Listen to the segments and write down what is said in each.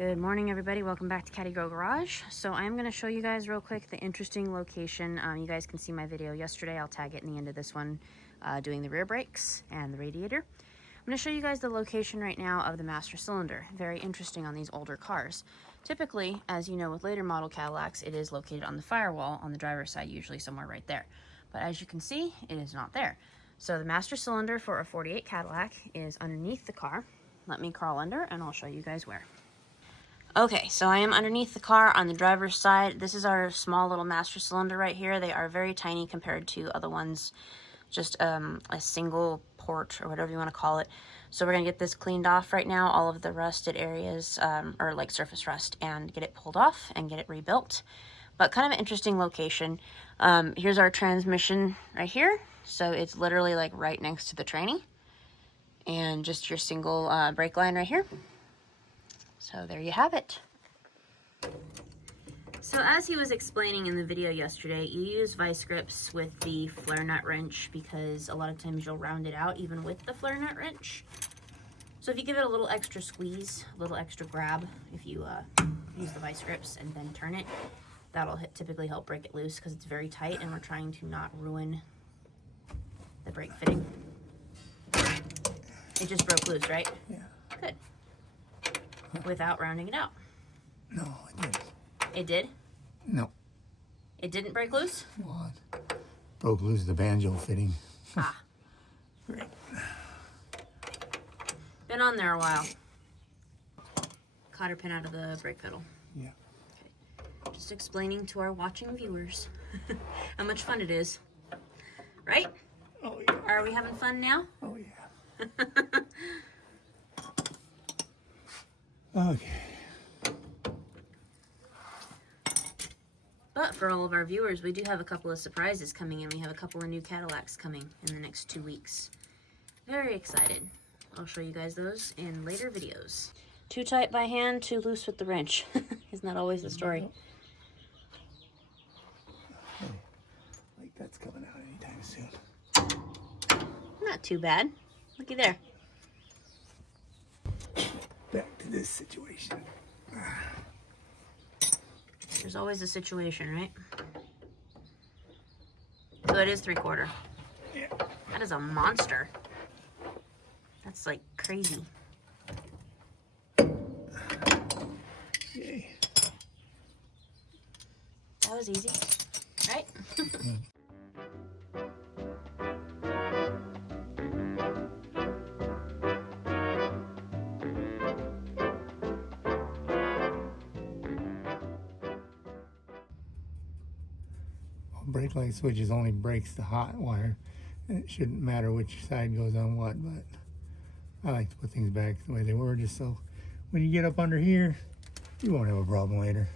Good morning, everybody. Welcome back to Caddy Girl Garage. So I'm going to show you guys real quick the interesting location. You guys can see my video yesterday. I'll tag it in the end of this one, doing the rear brakes and the radiator. I'm going to show you guys the location right now of the master cylinder. Very interesting on these older cars. Typically, as you know, with later model Cadillacs, it is located on the firewall on the driver's side, usually somewhere right there. But as you can see, it is not there. So the master cylinder for a 48 Cadillac is underneath the car. Let me crawl under and I'll show you guys where. Okay, so I am underneath the car on the driver's side. This is our small little master cylinder right here. They are very tiny compared to other ones, just a single port or whatever you want to call it. So we're going to get this cleaned off right now, all of the rusted areas, or like surface rust, and get it pulled off and get it rebuilt. But kind of an interesting location. Here's our transmission right here. So it's literally like right next to the tranny. And just your single brake line right here. So there you have it. So as he was explaining in the video yesterday, you use vice grips with the flare nut wrench because a lot of times you'll round it out even with the flare nut wrench. So if you give it a little extra squeeze, a little extra grab, if you use the vice grips and then turn it, that'll typically help break it loose because it's very tight and we're trying to not ruin the brake fitting. It just broke loose, right? Yeah. Good. Without rounding it out. No, it didn't. It did? No. It didn't break loose? What? Broke loose the banjo fitting. Ah. Great. Been on there a while. Cotter pin out of the brake pedal. Yeah. Okay. Just explaining to our watching viewers how much fun it is. Right? Oh, yeah. Are we having fun now? Oh, yeah. Okay. But for all of our viewers, we do have a couple of surprises coming in. We have a couple of new Cadillacs coming in the next 2 weeks. Very excited. I'll show you guys those in later videos. Too tight by hand, too loose with the wrench. Isn't that always the story? Hey, like that's coming out anytime soon. Not too bad. Looky there. Back to this situation. There's always a situation, right? So it is 3/4. Yeah. That is a monster. That's like crazy. Yay. That was easy, right? Brake light switches only breaks the hot wire, and it shouldn't matter which side goes on what, but I like to put things back the way they were just so when you get up under here you won't have a problem later.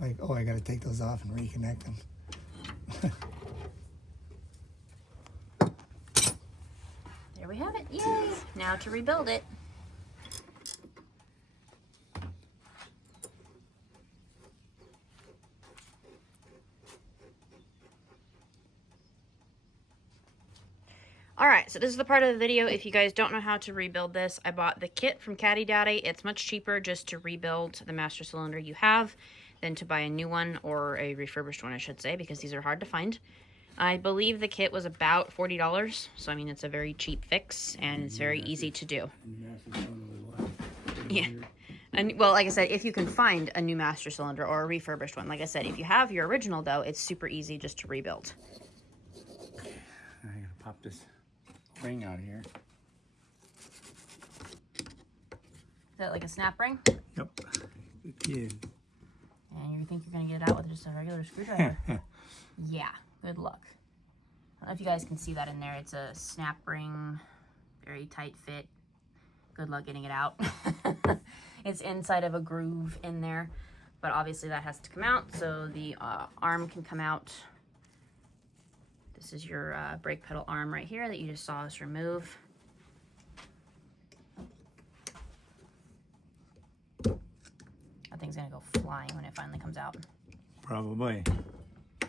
Like, oh, I gotta take those off and reconnect them. There we have it. Yay! Now to rebuild it. Alright, so this is the part of the video. If you guys don't know how to rebuild this, I bought the kit from Caddy Daddy. It's much cheaper just to rebuild the master cylinder you have than to buy a new one, or a refurbished one, I should say, because these are hard to find. I believe the kit was about $40, so I mean it's a very cheap fix, and it's very easy to do. Yeah. And well, like I said, if you can find a new master cylinder or a refurbished one, like I said, if you have your original though, it's super easy just to rebuild. I gotta pop this ring out here. Is that like a snap ring? Yep. It is. And you think you're gonna get it out with just a regular screwdriver? Yeah, good luck. I don't know if you guys can see that in there. It's a snap ring, very tight fit. Good luck getting it out. It's inside of a groove in there, but obviously that has to come out so the arm can come out. This is your brake pedal arm right here that you just saw us remove. That thing's gonna go flying when it finally comes out. Probably. I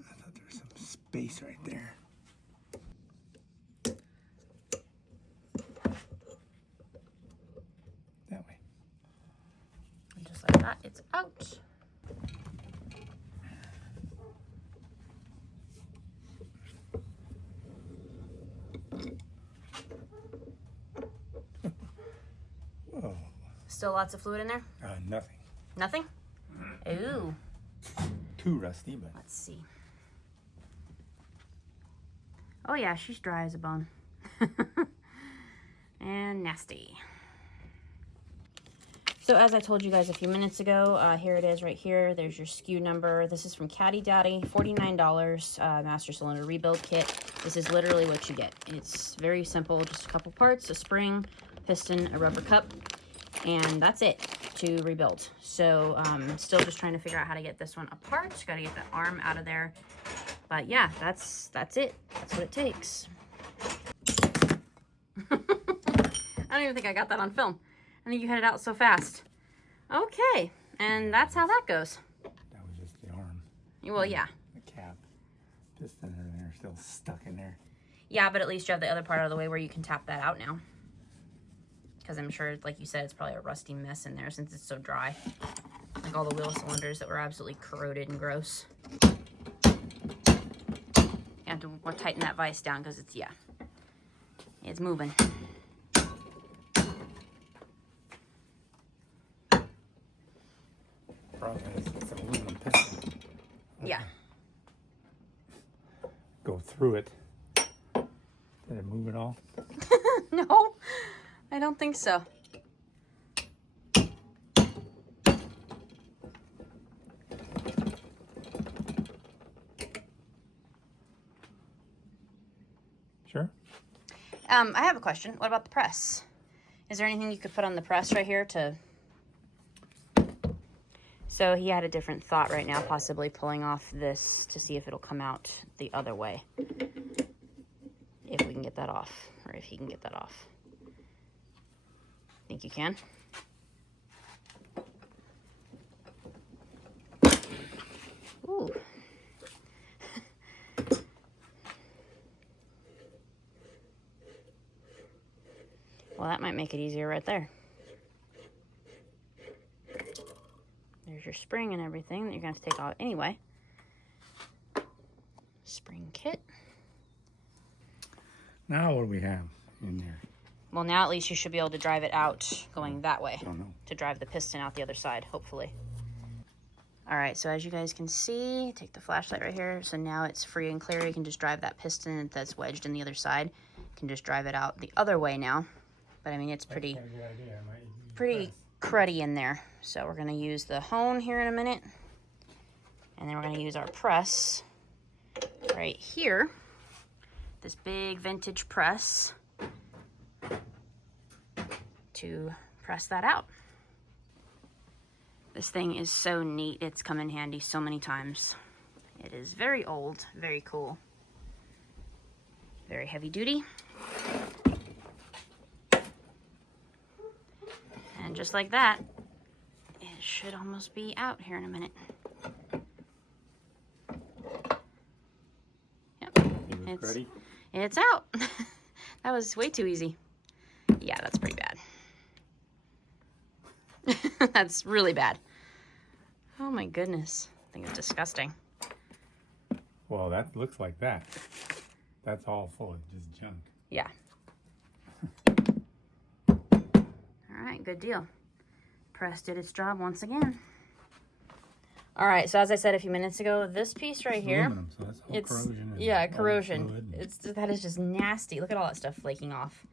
thought there was some space right there. That way. that it's out. Whoa. Still lots of fluid in there? Nothing. Nothing? Ooh. Too rusty, but. Let's see. Oh yeah, she's dry as a bone. And nasty. So as I told you guys a few minutes ago, here it is right here. There's your SKU number. This is from Caddy Daddy, $49, master cylinder rebuild kit. This is literally what you get. It's very simple, just a couple parts, a spring, piston, a rubber cup, and that's it to rebuild. So still just trying to figure out how to get this one apart. Got to get the arm out of there. But yeah, that's it. That's what it takes. I don't even think I got that on film. I think you had it out so fast. Okay, and that's how that goes. That was just the arm. Well, yeah. The cap, piston, and they're still stuck in there. Yeah, but at least you have the other part out of the way where you can tap that out now. Because I'm sure, like you said, it's probably a rusty mess in there since it's so dry. Like all the wheel cylinders that were absolutely corroded and gross. You have to tighten that vise down because it's, yeah, it's moving. Problem is, it's an aluminum piston. Yeah. Go through it. Did it move at all? No, I don't think so. Sure. I have a question. What about the press? Is there anything you could put on the press right here to... So he had a different thought right now, possibly pulling off this to see if it'll come out the other way. If we can get that off, or if he can get that off. Think you can? Ooh. Well, that might make it easier right there. There's your spring and everything that you're going to have to take off anyway. Spring kit. Now what do we have in there? Well, now at least you should be able to drive it out going that way. I don't know. To drive the piston out the other side, hopefully. All right, so as you guys can see, take the flashlight right here. So now it's free and clear. You can just drive that piston that's wedged in the other side. You can just drive it out the other way now. But I mean, it's pretty cruddy in there. So we're gonna use the hone here in a minute. And then we're gonna use our press right here. This big vintage press to press that out. This thing is so neat. It's come in handy so many times. It is very old, very cool. Very heavy duty. And just like that, it should almost be out here in a minute. Yep, it's out. That was way too easy. Yeah, that's pretty bad. That's really bad. Oh my goodness, I think it's disgusting. Well, that looks like that. That's all full of just junk. Yeah. All right, good deal. Press did its job once again. All right, so as I said a few minutes ago, this piece right here, aluminum, so that's all corrosion. And yeah, corrosion. That is just nasty. Look at all that stuff flaking off.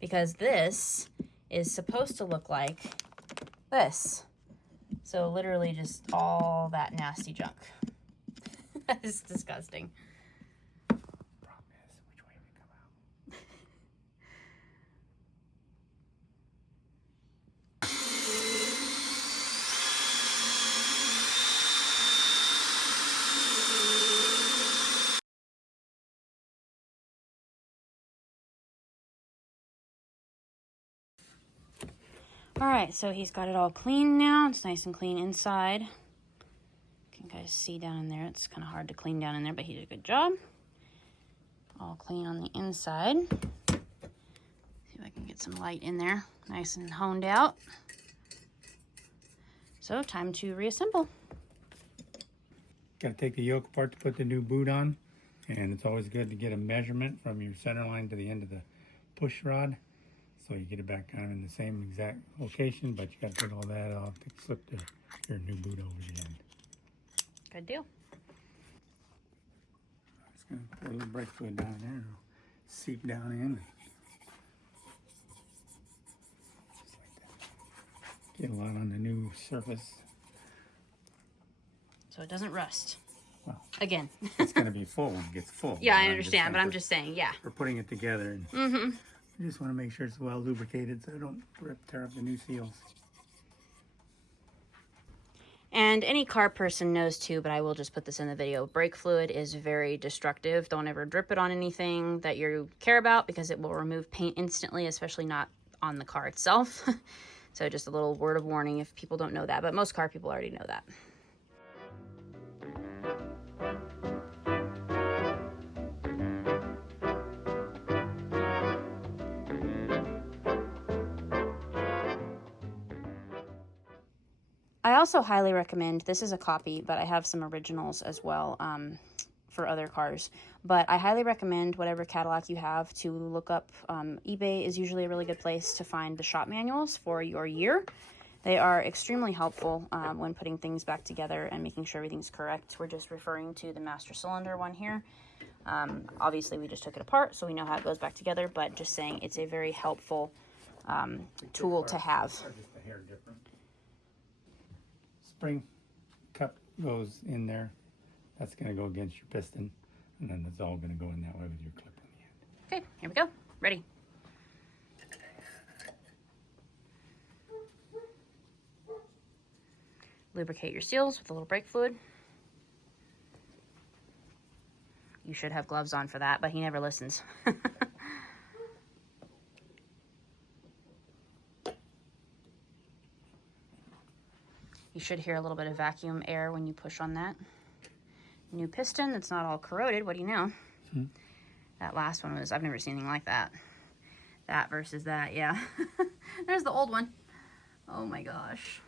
Because this is supposed to look like this. So literally just all that nasty junk. That is disgusting. Problem is, which way we come out? All right, so he's got it all clean now. It's nice and clean inside. You can guys see down in there. It's kind of hard to clean down in there, but he did a good job. All clean on the inside. See if I can get some light in there. Nice and honed out. So time to reassemble. Got to take the yoke apart to put the new boot on, and it's always good to get a measurement from your center line to the end of the push rod, so you get it back kind of in the same exact location, but you got to put all that off to slip your new boot over the end. Good deal. I'm just going to put a little brake fluid down there, it'll seep down in. Just like that. Get a lot on the new surface. So it doesn't rust. Well, again. It's going to be full when it gets full. Yeah, I understand, but I'm just saying, yeah. We're putting it together, and we just want to make sure it's well lubricated so it don't tear up the new seals. And any car person knows too, but I will just put this in the video. Brake fluid is very destructive. Don't ever drip it on anything that you care about because it will remove paint instantly, especially not on the car itself. So just a little word of warning if people don't know that, but most car people already know that. I also highly recommend, this is a copy, but I have some originals as well for other cars. But I highly recommend whatever Cadillac you have to look up. eBay is usually a really good place to find the shop manuals for your year. They are extremely helpful when putting things back together and making sure everything's correct. We're just referring to the master cylinder one here. Obviously, we just took it apart, so we know how it goes back together, but just saying it's a very helpful tool to have. Just a hair different. Spring cup goes in there. That's going to go against your piston, and then it's all going to go in that way with your clip on the end. Okay, here we go. Ready. Lubricate your seals with a little brake fluid. You should have gloves on for that, but he never listens. You should hear a little bit of vacuum air when you push on that. New piston that's not all corroded. What do you know? That last one was, I've never seen anything like that. That versus that, yeah. There's the old one. Oh my gosh.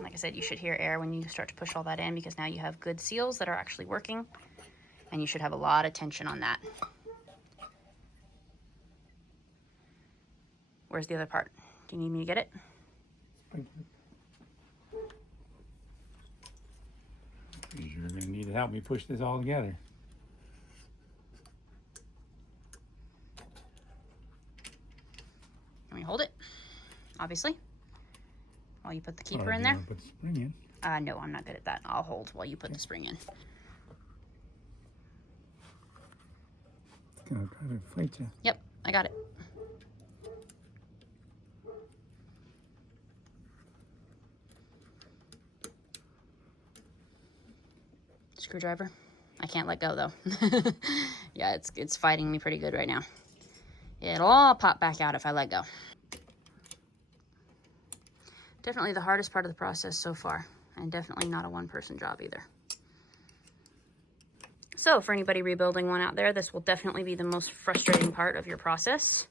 Like I said, you should hear air when you start to push all that in because now you have good seals that are actually working, and you should have a lot of tension on that. Where's the other part? Do you need me to get it? You're going to need to help me push this all together. Can we hold it? Obviously. While you put the keeper Or in do you there. wanna put the spring in? No, I'm not good at that. I'll hold while you put the spring in. It's going to try to inflate you. Yep, I got it. Screwdriver. I can't let go though. Yeah, it's fighting me pretty good right now. It'll all pop back out if I let go. Definitely the hardest part of the process so far, and definitely not a one-person job either. So for anybody rebuilding one out there, this will definitely be the most frustrating part of your process.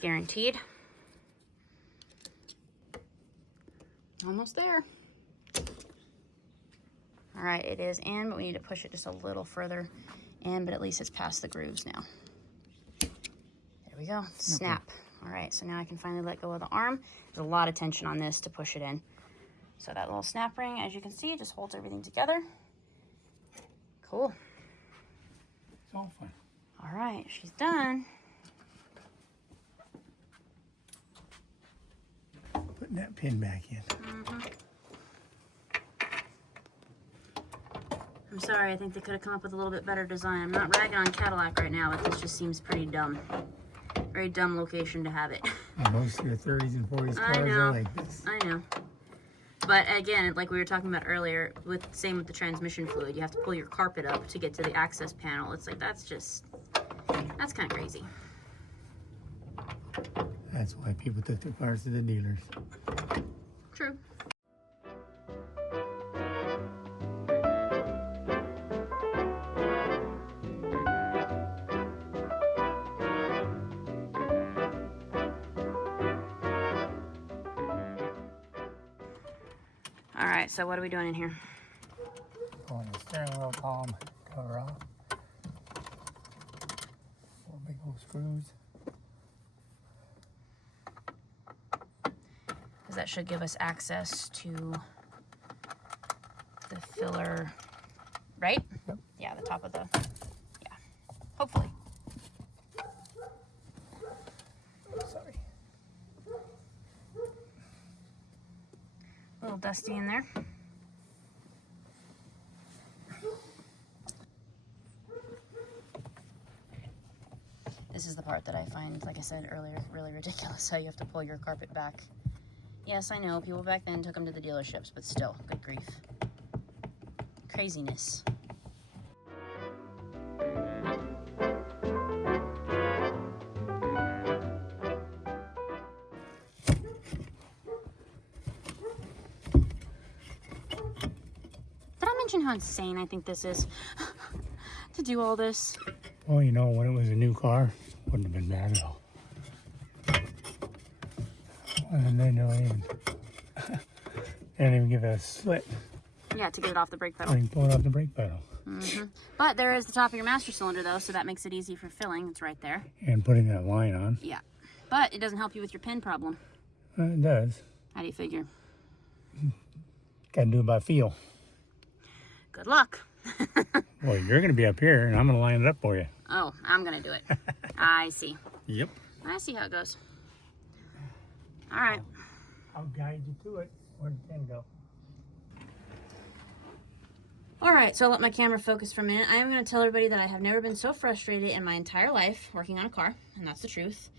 Guaranteed. Almost there. All right, it is in, but we need to push it just a little further in, but at least it's past the grooves now. There we go, snap. Okay. All right, so now I can finally let go of the arm. There's a lot of tension on this to push it in. So that little snap ring, as you can see, just holds everything together. Cool. It's all fine. All right, she's done. Putting that pin back in. I'm sorry, I think they could have come up with a little bit better design. I'm not ragging on Cadillac right now, but this just seems pretty dumb. Very dumb location to have it. Most of your 30s and 40s cars are like this. I know. But again, like we were talking about earlier, same with the transmission fluid. You have to pull your carpet up to get to the access panel. It's like, that's kind of crazy. That's why people took their cars to the dealers. True. right, so what are we doing in here? Pulling the steering wheel column cover off. 4 big old screws. Because that should give us access to the filler, right? Yep. Yeah, the top of the, yeah, hopefully. Sorry. A little dusty in there. This is the part that I find, like I said earlier, really ridiculous, how you have to pull your carpet back. Yes, I know, people back then took them to the dealerships, but still, good grief. Craziness. Did I mention how insane I think this is? To do all this? Well, you know, when it was a new car, wouldn't have been bad at all. And they don't even give it a slit. Yeah, to get it off the brake pedal. I can pull it off the brake pedal. But there is the top of your master cylinder though, so that makes it easy for filling. It's right there. And putting that line on. Yeah. But it doesn't help you with your pin problem. It does. How do you figure? Gotta do it by feel. Good luck. Well, you're gonna be up here and I'm gonna line it up for you. Oh, I'm gonna do it. I see. Yep. I see how it goes. All right. I'll guide you to it. Where'd the pin go? All right, so I'll let my camera focus for a minute. I am going to tell everybody that I have never been so frustrated in my entire life working on a car, and that's the truth.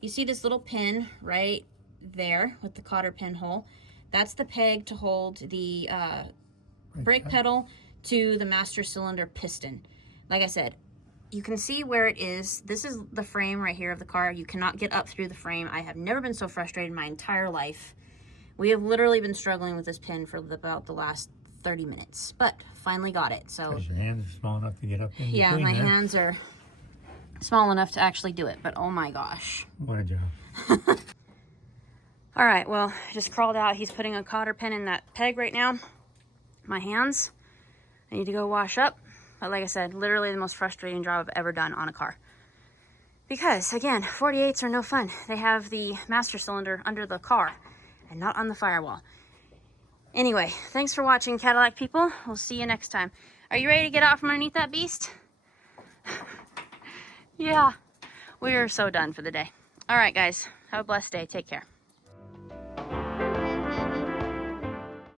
You see this little pin right there with the cotter pin hole. That's the peg to hold the brake pedal to the master cylinder piston. Like I said, you can see where it is. This is the frame right here of the car. You cannot get up through the frame. I have never been so frustrated in my entire life. We have literally been struggling with this pin for about the last 30 minutes, but finally got it. So your hands are small enough to get up in yeah, between my there. hands are small enough to actually do it, but oh my gosh. What a job. All right, well, I just crawled out. He's putting a cotter pin in that peg right now. My hands, I need to go wash up. But like I said, literally the most frustrating job I've ever done on a car. Because again, 48s are no fun. They have the master cylinder under the car and not on the firewall. Anyway, thanks for watching, Cadillac people. We'll see you next time. Are you ready to get out from underneath that beast? Yeah, we are so done for the day. All right, guys. Have a blessed day. Take care.